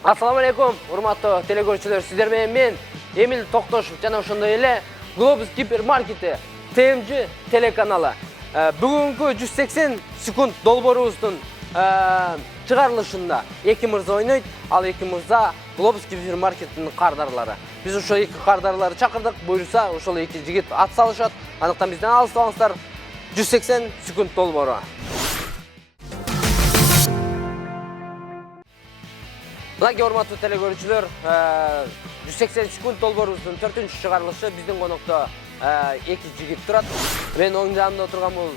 Assalamu alaikum, урматтуу телекөрүүчүлөр. Сиздер менен мен Эмил Токтошов жана ошондой эле Globus гипермаркети ТМЖ телеканалы. Бүгүнкү 180 секунд долбоорубуздун чыгарылышында эки мырза ойнойт. Ал эки мырза Globus гипермаркетинин кардарлары. Биз ошол эки кардарларды чакырдык. Буюрса, ошол эки жигит ат салышат. Андыктан бизден алыстабаңыздар. 180 секунд долбоору. Мына урматтуу телекөрүүчүлөр, 180 секунд долбоорубуздун 4-чү чыгарылышы. Биздин конокто эки жигит турат. Мен оң жанымда отурган бул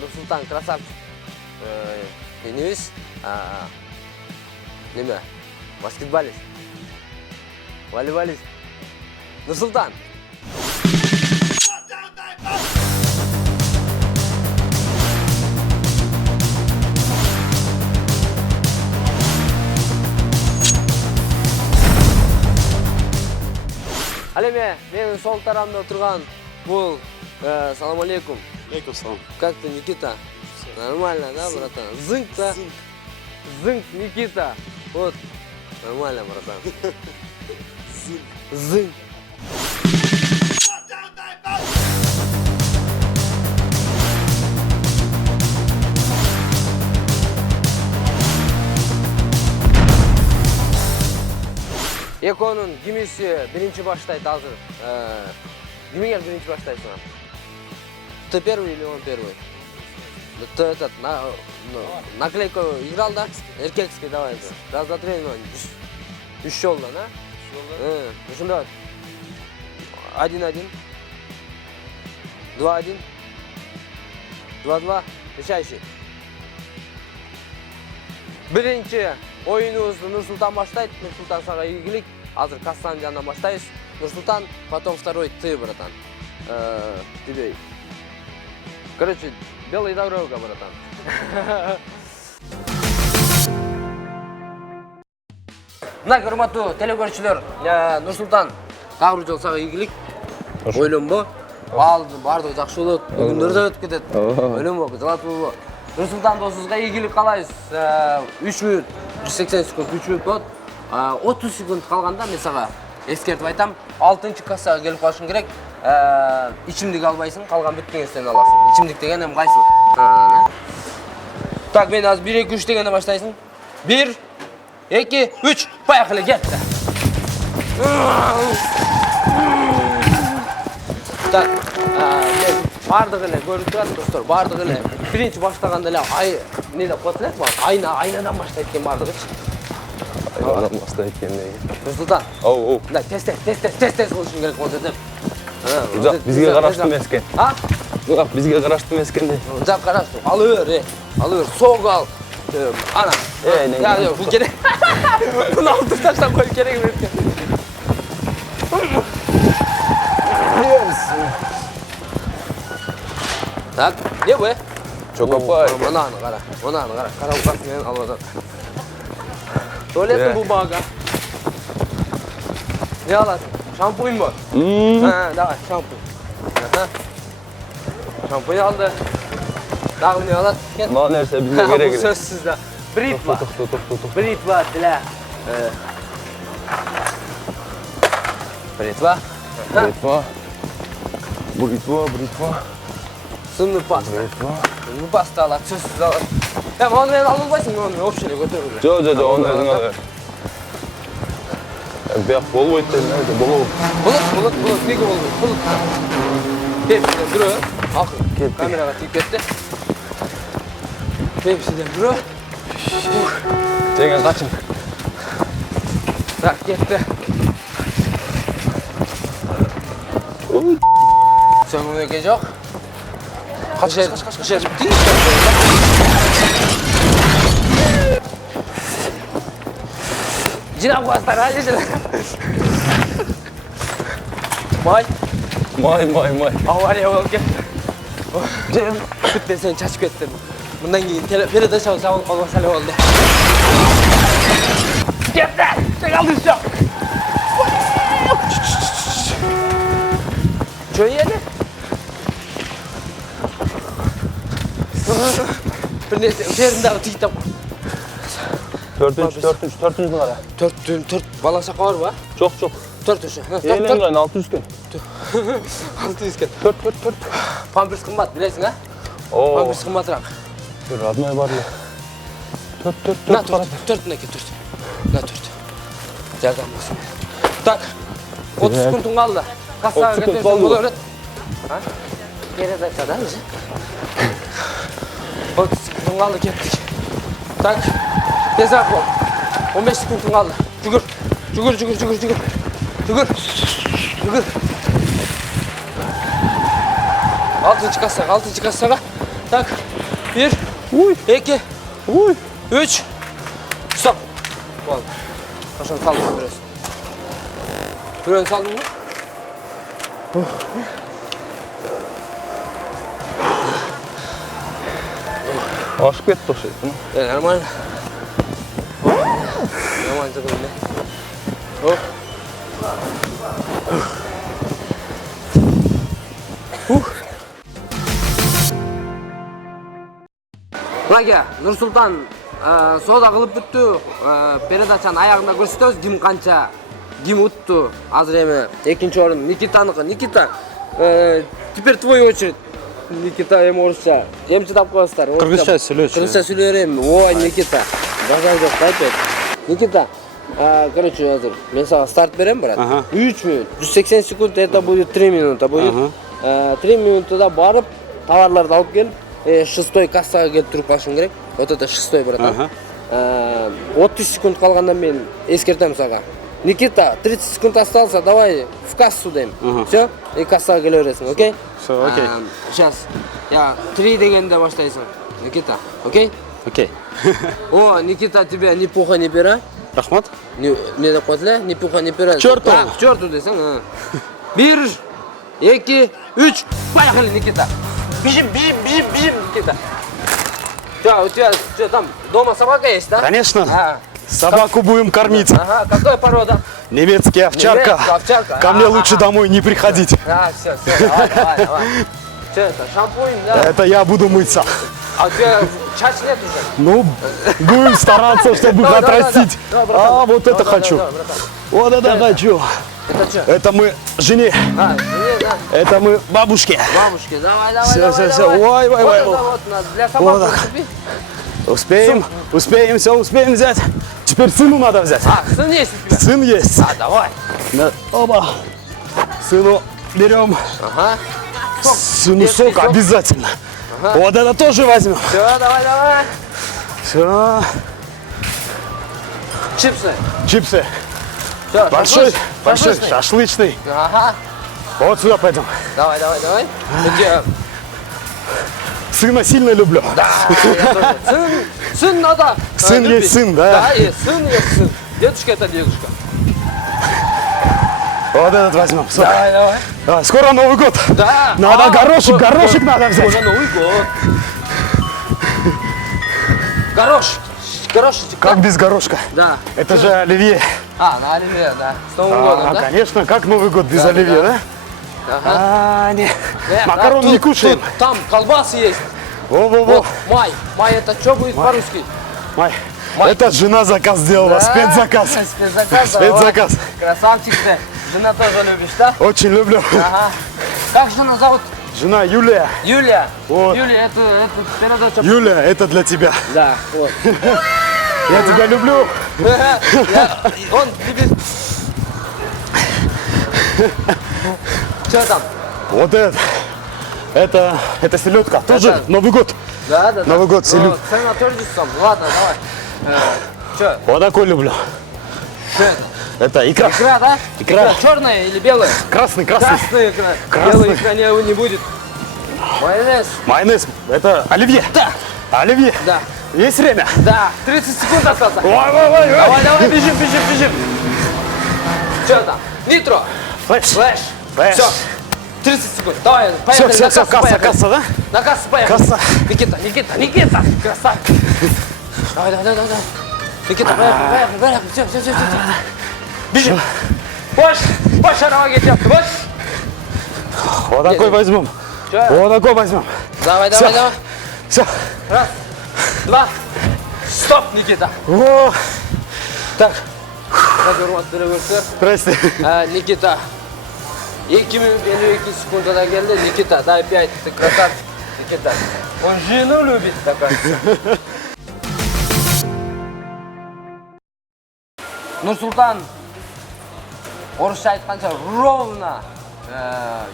Нурсултан красавчик. Энебиз неме? Баскетболист. Волейболист. Нурсултан. Алеме, менин сол тарамда отурган бул салам алейкум. Алейкум салам. Как ты, Никита? Нормально, да, братан? Зынк, да? Зынк, Никита. Вот. Нормально, братан. Зынк. Эконун кимиси биринчи баштайт азыр. Кимге биринчи баштайсың? Ты первый или он первый? Ты этот, наклейку играл, да? Эркекский, давай. Раз, два, три, үч жолдон, а? Ушунда 1-1, 2-1, 2-2, решающий. Биринчи oyunubuzdu Нурсултан баштайт. Нурсултан сага ийгилик. Азыр кассанын жанынан баштайбыз. Нурсултан, потом второй ты, братан. Тебе. Короче, белая дорога, братан. Мына урматтуу телекөрүүчүлөр, Нурсултан дагы бир жолу сага ийгилик. Ойлонбо. Бардыгы жакшы болот. Күндөр да өтүп кетет. Ойлонбо, жылатып болбо. Нурсултан досубузга ийгилик каалайбыз. 3 мүнөт, 180 секунд 3 мүнөт болот. 30 секунд калганда мен сага эскертип айтам. 6-чы кассага келип калышың керек. Ичимдик албайсың, калган бүт нерсени аласың. Ичимдик деген эми кайсы? Так, мен азыр 1 2 3 дегенде баштайсың. 1 2 3, поехали, кетти. Так, мен бардыгы эле көрүп турат достор, бардыгы эле биринчи баштаганда эле эмне деп коет элек, айнадан баштайт экен бардыгычы. Aynadan баштайт экен неге? Нурсултан. Оу. Мына тез кылышың керек болду деп. Жак бизге караштуу эмес экен. Жак бизге караштуу эмес экен. Жак караштуу. Алып бер, сок ал. Ана. Я, бул керек. Буну алып таштап коюш керек эмес экен. Так, не бу? Чокопай. Мынаны кара. Карабукасын менен алып атат. Туалеттин бумага. Не аласың? Шампунь бар. Давай, шампунь. Шампунь алды. Дагы не алат? Мына нерсе бизге керек эле. Сөзсүз да. Бритва. Бритва деле. Бритва. Бритва. Сынны паста. Сынны паста алат, сөзсүз алат. Оны мен алып албайсың, оны вообще эле көтөрүп эле. Жок, оны өзүң ал. Бияк болбойт деп, болобу? Болот, неге болбойт? Болот. Пепсиден бирөө, акыр камерага тийип кетти. Пепсиден бирөө. Жеген качың. Так, кетти. Сөңгүнөкө жок. Кач. Жинап коясыздар, ажыжылар. Май. Авария болуп кетти. Күтпесең чачып кетти. Мындан кийин передача жабылып калбаса эле болду. Кетти. Тек алдырча. Чөй эле. Bir neyse, üzerinden tıyıp Dördüncü numara. Dört. Bala şaka var mı? Çok. Dört. Eğlen kayın 600 gün. 600 kere. Dört. Pampers kımbat bilesin ha? Oo. Pampers kımbatırak. Dur admaya var ya. Dört. Na dört ne ki dört. Na dört. Jardan basın. Tak. 30 sekundun kaldı. Kassaga 30 sekund getirsen kaldı. olur. Ha? Geri de açar mısın? 30 sekundun kaldı kettik. Tak. Tezak ol. 15 sekundun kaldı. Cügür. Altıncı kassaga. Tak. 1, 2, 3, stop. Oldu. Kaşını saldım biraz. Freni saldın mı? Aşık etti o şey. Normal. Normal takılın ne? Hop. Lage, Nursultan soda kılıp büttü. Передачаны ayağında көрсөтөбүз ким канча, ким утту. Азыр эми экинчи орун Никитаныкы. Никита, теперь твой очередь. Никита эми орусча. Эмчи тап коесуздар. Кыргызча сүйлөчү. Кыргызча сүйлөйөр эми. Ой, Никита. Бажар жок, айтпайт. Никита, короче, азыр мен сага старт берем, брат. 3 минут, 180 секунд, это будет 3 минута будет. 3 минутада барып, товарларды алып келип, шестой кассага келип туруп калышың керек. Вот это шестой, братан. 30 секунд калгандан мен эскертем сага. Никита, 30 секунд остался, давай в кассу дейм. Все? И кассага келе бересиң, окей? Все, окей. Сейчас, я 3 дегенде баштайсың. Никита, окей? Окей. О, Никита, тебя ни пуха, ни пера. Рахмат. Не деп коет ни пуха, ни пера. К черту. К черту десең. 1, 2, 3, поехали, Никита. Бежим, Никита. У тебя что там, дома собака есть, да? Конечно. Собаку будем кормить. Ага, какая порода? Немецкая овчарка. Немецкая овчарка. Ко мне лучше домой не приходить. Все, давай. Что это, шампунь, да? Это я буду мыться. А у тебя чач нет уже? Ну, будем стараться, чтобы их отрастить. А, вот это хочу. Вот это хочу. Это что? Это мы жене. Жене, да. Это мы бабушке. Бабушке, давай. Всё. Ой. Вот, для собак Вот так. купи. Успеем, все успеем взять. Теперь сыну надо взять. Сын есть у тебя? Сын есть. Давай. Оба. Сыну берем. Ага. Сыну Детский сок сок. обязательно. Вот это тоже возьмем. Все, давай. Все. Чипсы. Чипсы. Все, Большой шашлычный. шашлычный. Ага. Вот сюда пойдем. Давай. Где? Сына сильно люблю. Да, я тоже. Сын надо. Сын любить. есть сын, да? Да, есть сын. Дедушка это дедушка. Вот этот возьмем. Сок. Давай. Давай, скоро Новый год. Да. Надо горошек надо взять. Уже Новый год. Горошечек. Как да? без горошка? Да. Это же оливье. На оливье, да. С Новым годом, да? Конечно, как Новый год без оливье, да? Ага. Не. Да, Макарон не кушаем. Там колбасы есть. Во-во-во. Вот, май, это что будет по-русски? Май. Это жена заказ сделала, спецзаказ. Спецзаказ. Спецзаказ. Красавчик ты. Жена тоже любишь, да? Очень люблю. Ага. Как жена зовут? Жена Юлия. Юлия. Вот. Юлия, это передача. Юля, это для тебя. Да, вот. Я тебя люблю. Он любит. Что там? Вот это селедка. Тоже Новый год. Да. Новый год, селюк. Цена тоже сам. Ладно, давай. Что? Вот такой люблю. Что это? Это икра. Икра, да? Икра. Черная или белая? Красный. Красная икра. Красный. Белой икра не будет. Майонез. Майонез. Это оливье. Да. Оливье. Да. Есть время? Да. 30 секунд осталось. Ой. Давай, бежим. Что там? Нитро. Флэш. Все. 30 секунд. Давай, поехали. Все, на кассу поехали. касса, да? На кассу поехали. Касса. Никита. Красавчик. Давай. Никита, поехали. Все. Бежим. Больше арава кетет. Вот такой возьмем. Чё? Вот такой возьмем. Давай. Все. Раз, два, Стоп, Никита. О, Так. Қазір урматтуу көрсөтөр. здрасте. Никита. 2 минут 52 секундада келди. Никита, дай 5. Ты красавчик. Никита. Он жену любит, оказывается. Нурсултан. Орысша айтканча ровно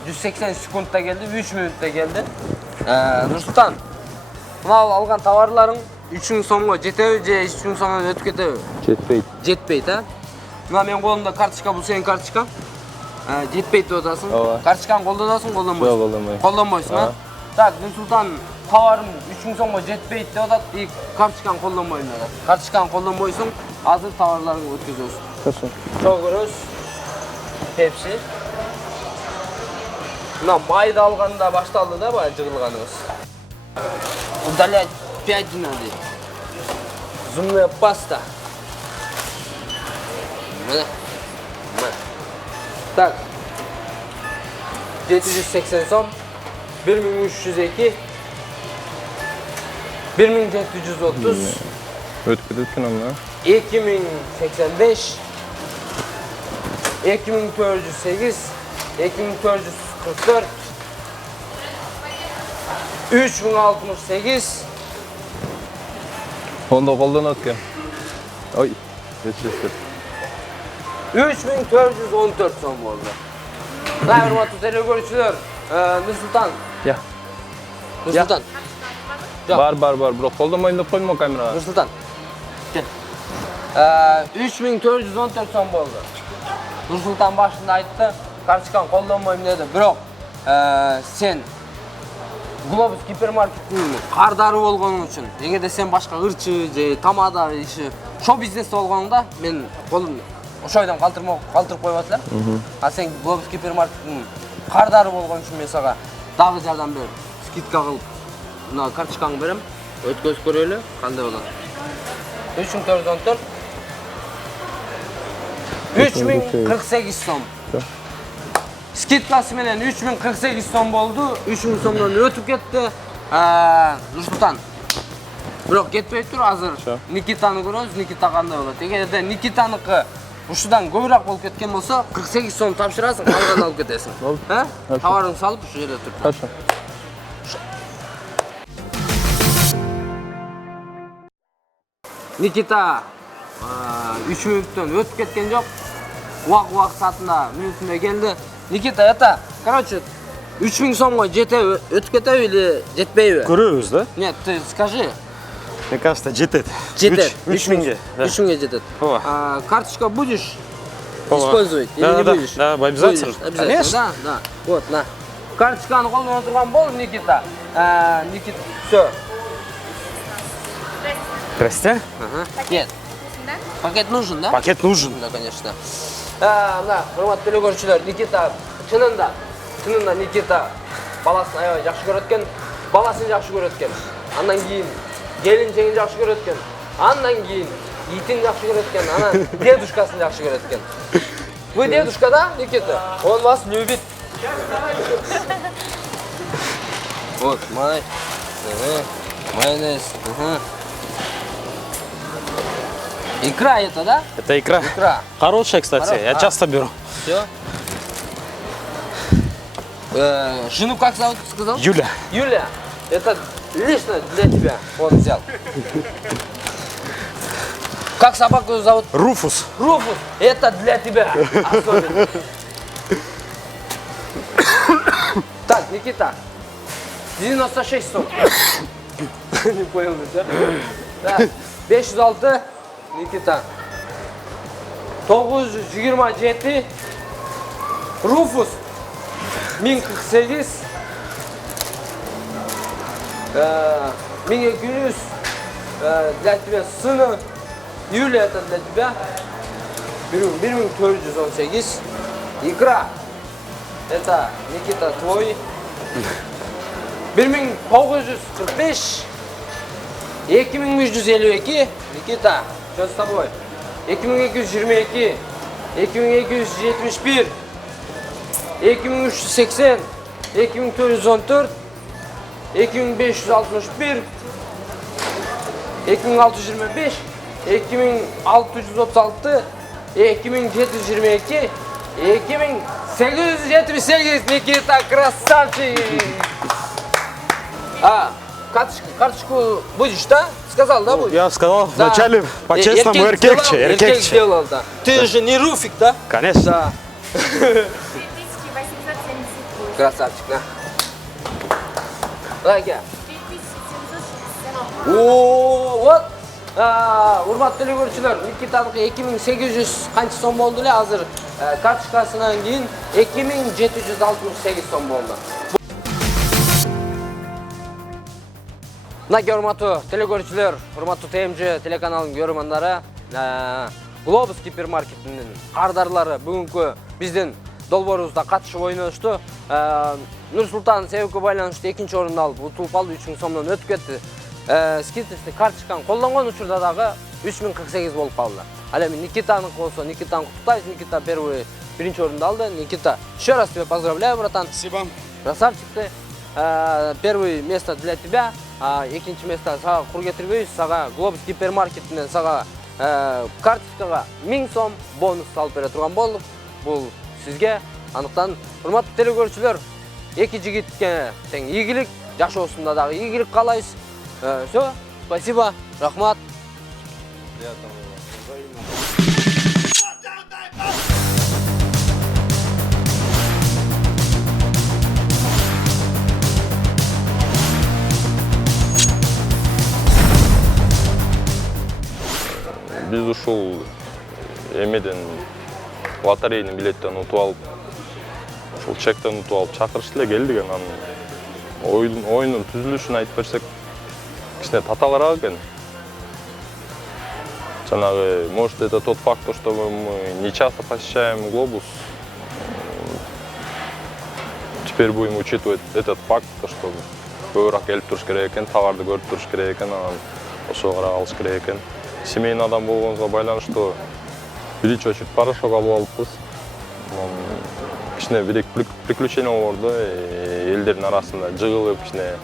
180 секундта келди, 3 минутта келди. Нурсултан. Мына алган товарларың 3000 сомго жетеби же 3000 сомдон өтүп кетеби? Жетпейт. Жетпейт, а? Мына менин колумда карточка, бул сенин карточкаң. Жетпейт деп атасың. Ооба. Карточканы колдоносуң, колдонбойсуң? Жок, колдонбойм. Колдонбойсуң, а? Так, Нурсултан товарым 3000 сомго жетпейт деп атат, и карточканы колдонбойм деп атат. Карточканы колдонбойсуң, азыр товарларыңды өткөзөбүз. Хорошо. Чоң көрөбүз. Пепси. Мына майды алганда башталды да, баягы жыгылганыбыз. Удалять 5 надо. Зумная паста. Мына. Так. 780 сом. 1302. 1730. Өтүп кетет экен аны. 2085. 2408. 2444. 3068. Онда колдонот экен. Ой, жетишет. 3414 сом болды. Мына урматтуу телекөрүүчүлөр, Нурсултан. Я. Нурсултан. Бар, бирок колдонбойм деп койдум камерага. Нурсултан. Кел. 3414 сом болды. Нурсултан башында айтты, карточканы колдонбойм деди. Бирок сен Глобус гипермаркеттин кардары болгону үчүн, эгерде сен башка ырчы же тамада иши, шоу бизнесте болгонуңда мен колум ошойдон калтырып коюп атат эле. А сен Глобус гипермаркеттин кардары болгон үчүн мен сага дагы жардам берип, скидка кылып, мына карточкаңды берем. Өткөзүп көрөлү, кандай болот. 3414 3048 сом. Скидкасы менен 3048 сом болду. 3000 сомдон өтүп кетти. Нурсултан. Бирок кетпей тур, азыр Никитаны көрөбүз. Никита кандай болот? Эгерде Никитаныкы ушудан көбүрөөк болуп кеткен болсо, 48 сом тапшырасың, калганын алып кетесиң. Товарыңды салып ушу жерде тур. Хорошо. Никита 3 минуттан өтүп кеткен жок. Уак саатында минутунда келди. Никита, это, короче, 3000 сомго жетеби, өтүп кетеби или жетпейби? Көрөбүз да? Нет, ты скажи. Мне кажется, жетет. Жетет. 3000ге. 3000ге жетет. Карточка будешь использовать или не будешь? Да, обязательно. Обязательно, да. Вот, на. Карточканы колдоно турган бол, Никита. Никита, всё. Здрасте. Нет. Пакет нужен, да? Пакет нужен. Да, конечно. Мына, урматтуу телекөрүүчүлөр, Никита чынында Никита баласын аябай жакшы көрөт экен, баласын жакшы көрөт экен. Андан кийин келинчегин жакшы көрөт экен. Андан кийин итин жакшы көрөт экен, анан дедушкасын жакшы көрөт экен. Вы дедушка, да, Никита? Он вас любит. Вот, майонез. Икра это, да? Это икра. Икра. Хорошая, кстати. Я часто беру. Все. Жену как зовут, сказал? Юля. Юля, это лично для тебя он взял. Как собаку зовут? Руфус. Руфус, это для тебя особенно. Так, Никита, 96 сом. Не понял, да? Так, 506, Никита. 927, Руфус, 1048, 1200, для тебя сына, Юля, это для тебя, 1418, икра, это Никита твой, 1945, 2352, Никита, что с тобой? 2222, 2271, 2380, 2414, 2561, 2625, 2636, 2722, 2878, Никита, красавчик! Карточку будешь, да? Сказал, да, будешь? Я сказал Да. вначале по-честному Эркек эркекче. сделал, да. Ты же не Руфик, да? Конечно. Да. 2878. Красавчик, да. Лайка. 2760. О, вот. Урматтуу көрүүчүлөр, Никитаныкы 2800 канча сом болду эле, азыр карточкасынан кийин 2768 сом болду. Мына урматтуу телекөрүүчүлөр, урматтуу ТМЖ телеканалынын көрөрмандары, Globus гипермаркетинин кардарлары бүгүнкү биздин долбоорубузда катышып ойношту. Нур-Султан себепке байланыштуу 2-орунду алып утулуп калды, 3000 сомдон өтүп кетти. Скидочный карточканы колдонгон учурда дагы 3048 болуп калды. Ал эми Никитаныкы болсо, Никитаны куттуктайбыз. Никита первый 1-орунду алды. Никита, еще раз тебя поздравляю, братан. Спасибо. Красавчик ты. Первое место для тебя, экинчи место сага кур кетирбейбиз. Сага Globus гипермаркетинен сага карточкага 1000 сом бонус алып бере турган болдук. Бул сизге. Анықтан, урматтуу телекөрүүчүлөр, эки жигитке тең ийгилик, жашоосунда дагы ийгилик каалайбыз. Все, спасибо, рахмат. Биз ушул эмеден лотерейный билеттен утуп алып, ушул чектен утуп алып чакырышты эле, келдик. Анан оюндун түзүлүшүн айтып берсек, кичине татаалыраак экен. Жанагы, может, это тот факт, что мы не часто посещаем Globus. Теперь будем учитывать этот факт, что көбүрөөк келип туруш керек экен, товарды көрүп туруш керек экен, анан ошого карап алыш керек экен. Семейный адам болгонубузга байланыштуу биринчи очередь порошок алып алыппыз. Кичине бир приключение болду, элдердин арасында жыгылып, кичине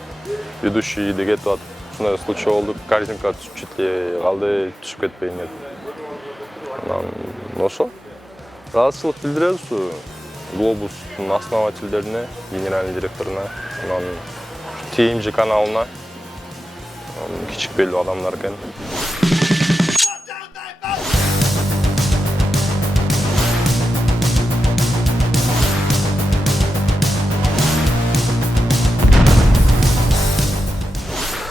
ведущий де кетип атып, ушундай случай болду. Корзинка түшүп чете калды, түшүп кетпейин деп. Анан ошо ыраазычылык билдиребиз Globustун основательдерине, генеральный директоруна, анан TMG каналына, кичик белүү адамдар экен.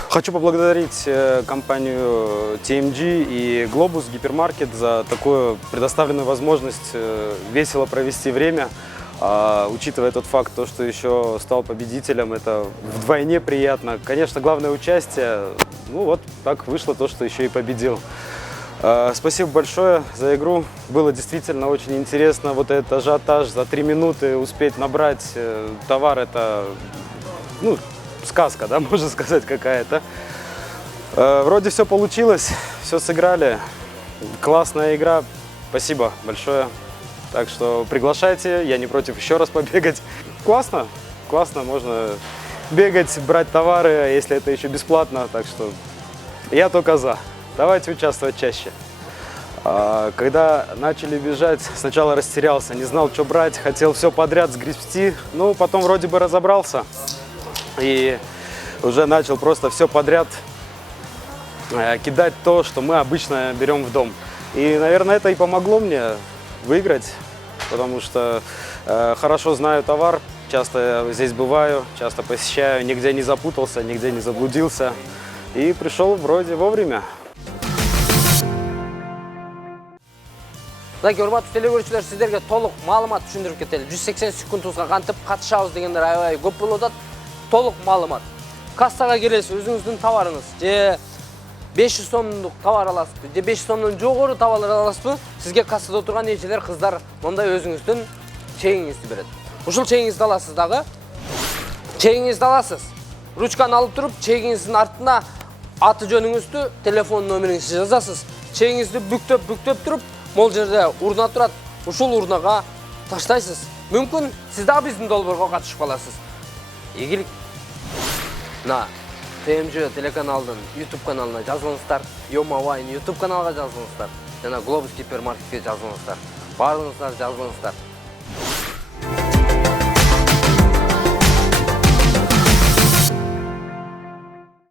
Хочу поблагодарить компанию TMG и Globus Гипермаркет за такую предоставленную возможность весело провести время. Учитывая тот факт, что еще стал победителем, это вдвойне приятно. Конечно, главное участие, ну вот так вышло то, что еще и победил. Спасибо большое за игру. Было действительно очень интересно. Вот этот ажиотаж за 3 минуты успеть набрать товар, это сказка, да, можно сказать, какая-то. Вроде все получилось, все сыграли. Классная игра. Спасибо большое. Так что приглашайте, я не против еще раз побегать. Классно, классно, можно бегать, брать товары, если это еще бесплатно. Так что я только за. Давайте участвовать чаще. Когда начали бежать, сначала растерялся, не знал, что брать, хотел все подряд сгребсти, но потом вроде бы разобрался. И уже начал просто все подряд кидать то, что мы обычно берем в дом. И, наверное, это и помогло мне выиграть, потому что хорошо знаю товар, часто здесь бываю, часто посещаю, нигде не запутался, нигде не заблудился. И пришел вроде вовремя. Урматтуу телекөрүүчүлөр, сиздерге толук маалымат түшүндүрүп кетели. 180 секундубузга кантип катышабыз дегендер аябай көп болуп атат. Толук маалымат. Кассага келесиз, өзүңүздүн товарыңыз, же 500 сомдук товар аласызбы, же 500 сомдон жогору товар аласызбы? Сизге кассада отурган эжелер, кыздар мондай өзүңүздүн чегиңизди берет. Ушул чегиңизди аласыз дагы. Чегиңизди аласыз. Ручканы алып туруп, чегиңиздин артына аты жөнүңүздү, телефон номериңизди жазасыз. Чегиңизди бүктөп туруп, могул жерде урна турат. Ушул урнага таштайсыз. Мүмкүн сиз дагы биздин долбоорго катышып каласыз. Ийгилик. ТМЖ телеканалдын YouTube каналына жазылыңыздар, Йома Вайн YouTube каналга жазылыңыздар, жана Глобус гипермаркетке жазылыңыздар. Барлығыңыздар жазылыңыздар.